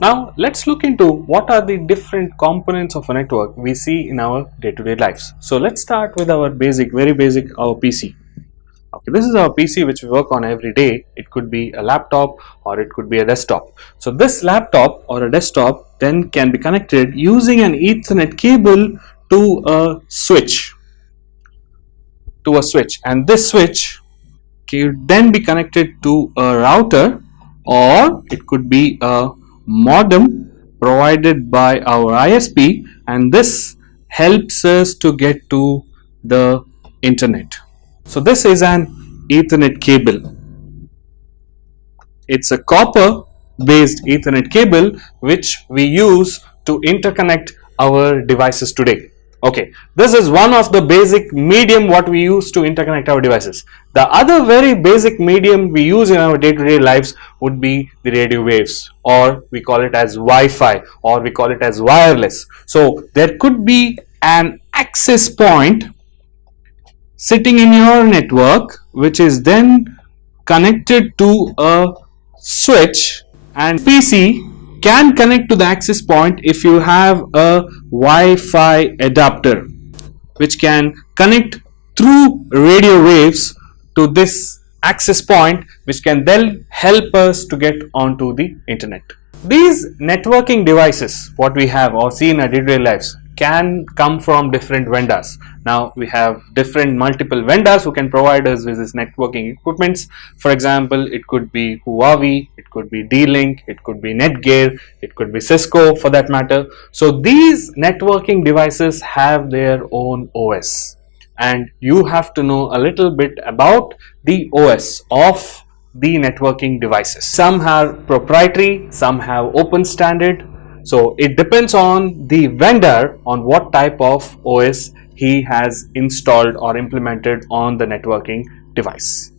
Now let's look into what are the different components of a network we see in our day-to-day lives. So let's start with our very basic, our PC. Okay, this is our PC which we work on every day. It could be a laptop or it could be a desktop. So this laptop or a desktop then can be connected using an Ethernet cable to a switch. And this switch can then be connected to a router, or it could be a modem provided by our ISP, and this helps us to get to the internet. So this is an Ethernet cable. It's a copper based Ethernet cable which we use to interconnect our devices today. Okay, this is one of the basic medium what we use to interconnect our devices. The other very basic medium we use in our day-to-day lives would be the radio waves, or we call it as Wi-Fi, or we call it as wireless. So there could be an access point sitting in your network which is then connected to a switch, and PC can connect to the access point if you have a Wi-Fi adapter which can connect through radio waves to this access point, which can then help us to get onto the internet. These networking devices what we have or see in our day-to-day lives can come from different vendors. Now we have multiple vendors who can provide us with this networking equipments. For example, it could be Huawei, it could be D-Link, it could be NetGear, it could be Cisco for that matter. So these networking devices have their own OS, and you have to know a little bit about the OS of the networking devices. Some have proprietary, some have open standard. So it depends on the vendor on what type of OS he has installed or implemented on the networking device.